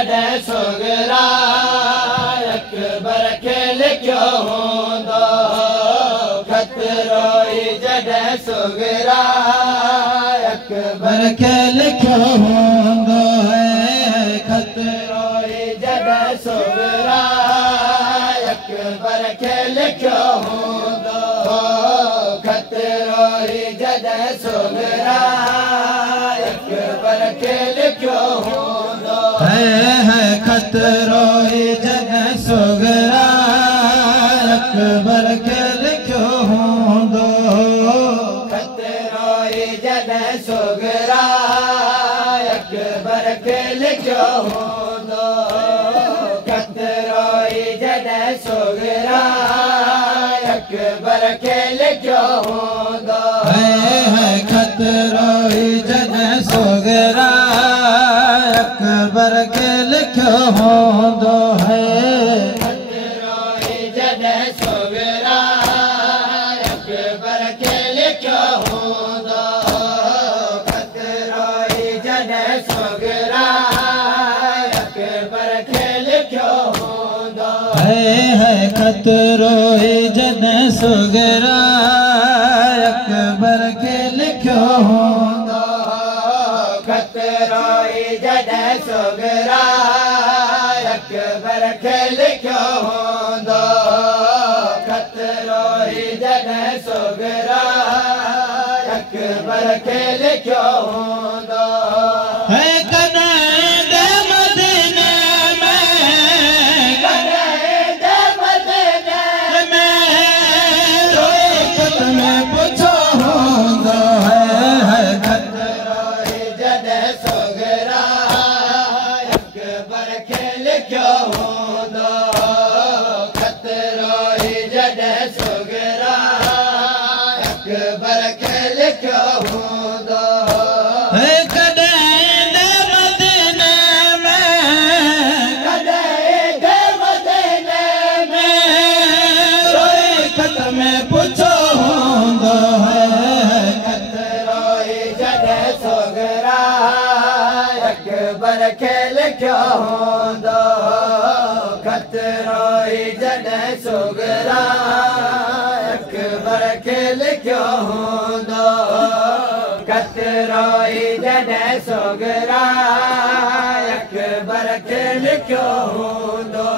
सुगरा अकबर खे लिखियो हूंदो खतरो जॾहिं सुगरा अकबर खे लिखियो हूंदो खतरो जॾहिं सुगरा अकबर खे लिखियो हूंदो खतरो जॾहिं सुगरा अकबर खे लिखियो हूंदो खतरो जॾहिं सुगरा अकबर खे लिखियो हूंदो खतरो जॾहिं सुगरा अकबर खे लिखियो हूंदो खतरो जॾहिं सुगरा अकबर खे लिखियो हूंदो खतरो जॾहिं सुगरा अकबर खे लिखियो हूंदो खतरो जॾहिं सुगरा अकबर खे लिखियो हूंदो खतरो जॾहिं सुगरा अकबर खे लिखियो हूंदो खतरो जॾहिं सुगरा अकबर खे लिखियो हूंदो खतरो जॾहिं सुगरा अकबर खे लिखियो हूंदो खतरो जॾहिं सुगरा अकबर खे लिखियो हूंदो अकबर खे लिखियो हूंदो खतरो जॾहिं सुगरा अकबर खे लिखियो हूंदो खतरो जॾहिं सुगरा अकबर खे लिखियो हूंदो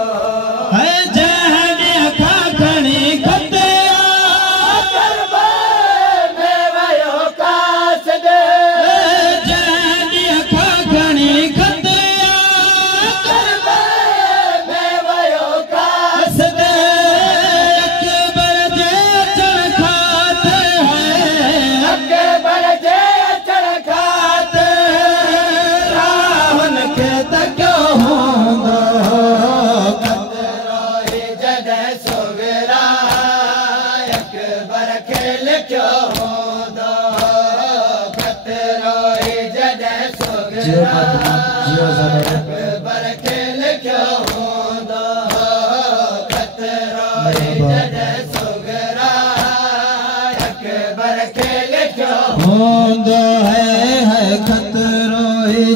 अकबर खे लिखियो हूंदो खतरो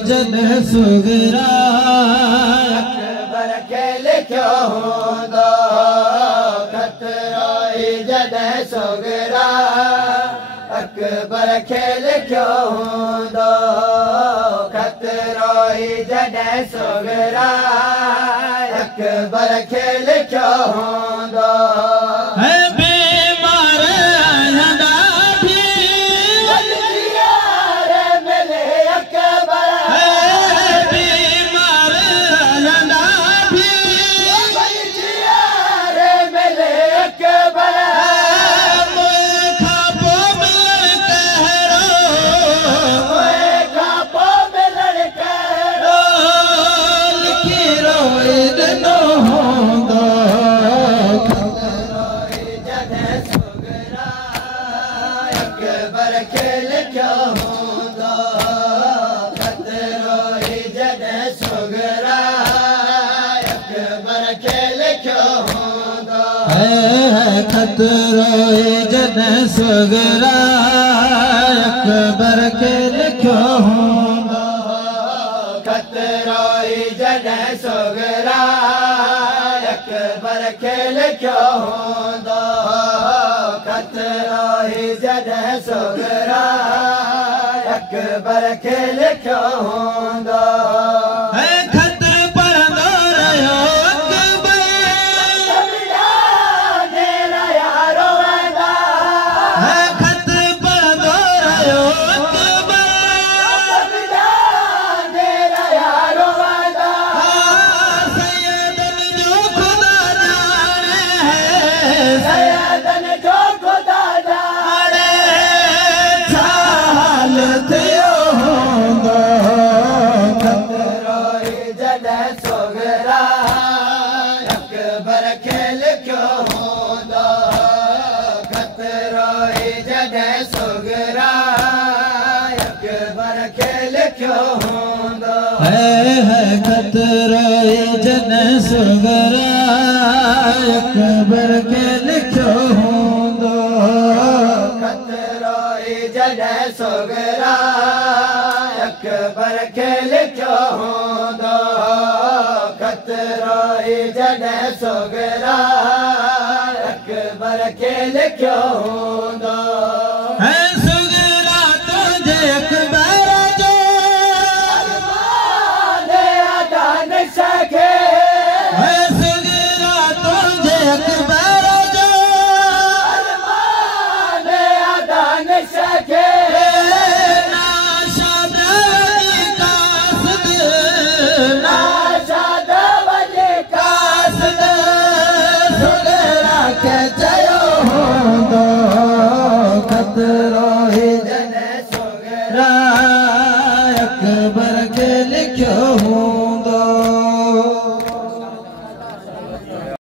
जॾहिं सुगरा अकबर खे लिखियो हूंदो खतरो जॾहिं सुगरा अकबर खे लिखियो हूंदो खतरो जॾहिं सुगरा अकबर खे लिखियो हूंदो खतरो जॾहिं सुगरा अकबर खे लिखियो हूंदो खतरो जॾहिं सुगरा अकबर खे लिखियो हूंदो खतरो जॾहिं सुगरा अकबर खे लिखियो हूंदो खतरो ही जॾहिं सुगरा अकबर खे लिखियो हूंदो खत पढ़ंदो रहियो अकबर यारो वेंदा खत पढ़ंदो रहियो खतरो जॾहिं सुगरा अकबर खे लिखियो हूंदो खतरो जॾहिं सुगरा अकबर खे लिखियो हूंदो खतरो जॾहिं सुगरा अकबर खे लिखियो हूंदो